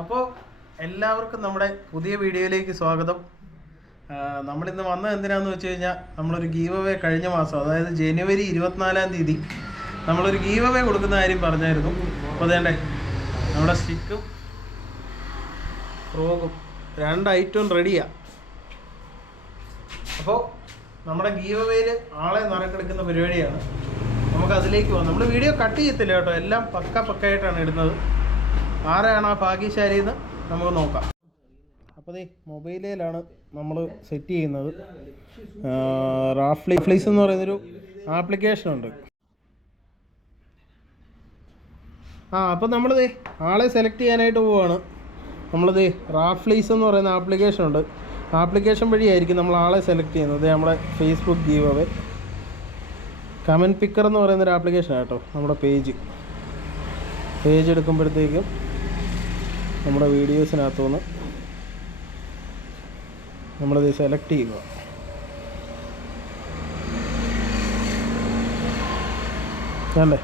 അപ്പോൾ എല്ലാവർക്കും നമ്മുടെ പുതിയ വീഡിയോയിലേക്ക് സ്വാഗതം. നമ്മളിന്ന് വന്നത് എന്തിനാന്ന് വെച്ച് കഴിഞ്ഞാൽ നമ്മളൊരു ഗീവ് അവേ കഴിഞ്ഞ മാസം അതായത് ജനുവരി ഇരുപത്തിനാലാം തീയതി നമ്മളൊരു ഗീവ് അവേ കൊടുക്കുന്ന കാര്യം പറഞ്ഞായിരുന്നു. അപ്പോൾ അതേണ്ടേ? നമ്മുടെ സ്റ്റിക്കും ഫ്രോഗും രണ്ട് ഐറ്റവും റെഡിയാണ് അപ്പോൾ നമ്മുടെ ഗീവ് അവേയിൽ ആളെ നിറക്കെടുക്കുന്ന പരിപാടിയാണ്. നമുക്ക് അതിലേക്ക് പോകാം. നമ്മൾ വീഡിയോ കട്ട് ചെയ്യത്തില്ല കേട്ടോ. എല്ലാം പക്ക പക്കയായിട്ടാണ് ഇടുന്നത്. ആരാണ് ആ ഭാഗ്യശാലി എന്ന് നമുക്ക് നോക്കാം. അപ്പോൾ ദേ മൊബൈലിലാണ് നമ്മൾ സെറ്റ് ചെയ്യുന്നത്. റാഫ്ലി ഫ്ലീസ് എന്ന് പറയുന്നൊരു ആപ്ലിക്കേഷൻ ഉണ്ട്. ആ അപ്പോൾ നമ്മളിത് ആളെ സെലക്ട് ചെയ്യാനായിട്ട് പോവുകയാണ് നമ്മളിത് റാഫ്ലീസ് എന്ന് പറയുന്ന ആപ്ലിക്കേഷൻ ഉണ്ട്. ആപ്ലിക്കേഷൻ വഴിയായിരിക്കും നമ്മൾ ആളെ സെലക്ട് ചെയ്യുന്നത്. നമ്മുടെ Facebook give away comment picker എന്ന് പറയുന്നൊരു ആപ്ലിക്കേഷനാണ് കേട്ടോ നമ്മുടെ പേജ് പേജ് എടുക്കുമ്പോഴത്തേക്കും നമ്മുടെ വീഡിയോസിനകത്തുനിന്ന് നമ്മളിത് സെലക്ട് ചെയ്യുക. അല്ലേ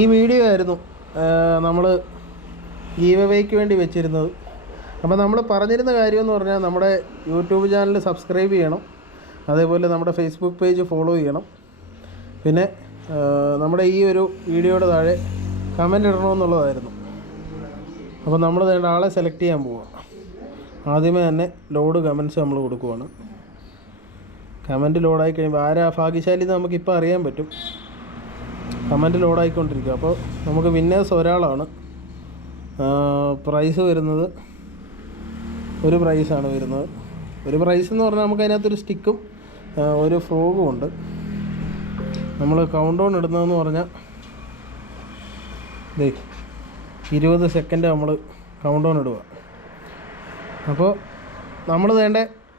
ഈ വീഡിയോ ആയിരുന്നു നമ്മൾ ഗീവവേക്ക് വേണ്ടി വെച്ചിരുന്നത്. അപ്പോൾ നമ്മൾ പറഞ്ഞിരുന്ന കാര്യം എന്ന് പറഞ്ഞാൽ നമ്മുടെ യൂട്യൂബ് ചാനൽ സബ്സ്ക്രൈബ് ചെയ്യണം. അതേപോലെ നമ്മുടെ ഫേസ്ബുക്ക് പേജ് ഫോളോ ചെയ്യണം. പിന്നെ നമ്മുടെ ഈ ഒരു വീഡിയോയുടെ താഴെ കമന്റ് ഇടണമെന്നുള്ളതായിരുന്നു അപ്പോൾ നമ്മൾ വേണ്ട ആളെ സെലക്ട് ചെയ്യാൻ പോവാം. ആദ്യമേ തന്നെ ലോഡ് കമൻസ് നമ്മൾ കൊടുക്കുവാണ്. കമന്റ് ലോഡായി കഴിയുമ്പോൾ ആരാ ഭാഗ്യശാലി എന്ന് നമുക്കിപ്പോൾ അറിയാൻ പറ്റും. കമന്റ് ലോഡായിക്കൊണ്ടിരിക്കുക അപ്പോൾ നമുക്ക് വിന്നേഴ്സ് ഒരാളാണ്. പ്രൈസ് വരുന്നത് ഒരു പ്രൈസാണ് വരുന്നത്. ഒരു പ്രൈസ് എന്ന് പറഞ്ഞാൽ നമുക്ക് അതിനകത്തൊരു സ്റ്റിക്കും ഒരു ഫ്രോഗും ഉണ്ട്. നമ്മൾ കൗണ്ട് ഡൗൺ ഇടുന്നതെന്ന് പറഞ്ഞാൽ ദേ ഇരുപത് സെക്കൻഡ് നമ്മൾ കൗണ്ട് ഓൺ ഇടുക. അപ്പോൾ നമ്മൾ വേണ്ട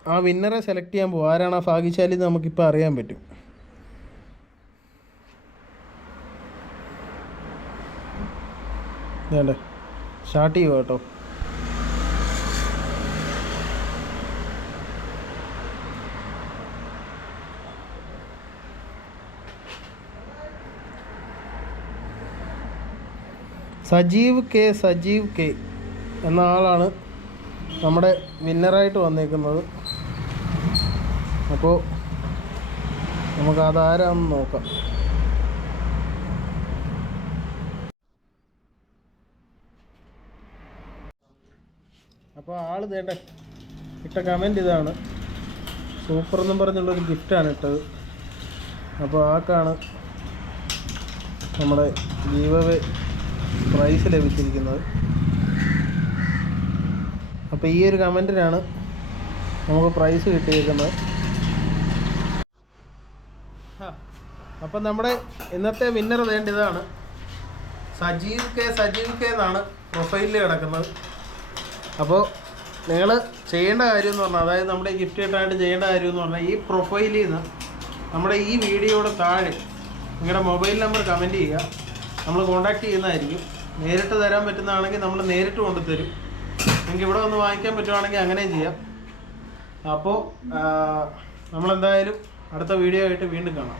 ആ വിന്നറെ സെലക്ട് ചെയ്യാൻ പോകും ആരാണ് ആ ഭാഗ്യശാലി എന്ന് നമുക്കിപ്പോൾ അറിയാൻ പറ്റും. വേണ്ടേ സ്റ്റാർട്ട് ചെയ്യുക കേട്ടോ. സജീവ് കെ സജീവ് കെ എന്ന ആളാണ് നമ്മുടെ വിന്നറായിട്ട് വന്നേക്കുന്നത്. അപ്പോൾ നമുക്ക് അതാരാന്ന് നോക്കാം. അപ്പോൾ ആൾ തേട്ടെ ഇട്ട കമന്റ് ഇതാണ്. സൂപ്പർ എന്നും പറഞ്ഞുള്ളൊരു ഗിഫ്റ്റാണ് ഇട്ടത്. അപ്പോൾ ആക്കാണ് നമ്മുടെ ജീവവേ പ്രൈസ് ലഭിച്ചിരിക്കുന്നത്. അപ്പോൾ ഈ ഒരു കമന്റിനാണ് നമുക്ക് പ്രൈസ് കിട്ടിയിരിക്കുന്നത്. അപ്പം നമ്മുടെ ഇന്നത്തെ വിന്നർ വേണ്ടതാണ്. സജീവ് കെ സജീവ് കെ എന്നാണ് പ്രൊഫൈലിൽ കിടക്കുന്നത്. അപ്പോൾ നിങ്ങൾ ചെയ്യേണ്ട കാര്യം എന്ന് പറഞ്ഞാൽ അതായത് നമ്മുടെ ഗിഫ്റ്റ് കിട്ടാനായിട്ട് ചെയ്യേണ്ട കാര്യം എന്ന് പറഞ്ഞാൽ ഈ പ്രൊഫൈലിൽ നിന്ന് നമ്മുടെ ഈ വീഡിയോയുടെ താഴെ നിങ്ങളുടെ മൊബൈൽ നമ്പർ കമന്റ് ചെയ്യുക. നമ്മൾ കോൺടാക്ട് ചെയ്യുന്നതായിരിക്കും. നേരിട്ട് തരാൻ പറ്റുന്നതാണെങ്കിൽ നമ്മൾ നേരിട്ട് കൊണ്ടുതരും. നിങ്ങൾക്ക് ഇവിടെ വന്ന് വാങ്ങിക്കാൻ പറ്റുവാണെങ്കിൽ അങ്ങനെയും ചെയ്യാം. അപ്പോൾ നമ്മളെന്തായാലും അടുത്ത വീഡിയോ ആയിട്ട് വീണ്ടും കാണാം.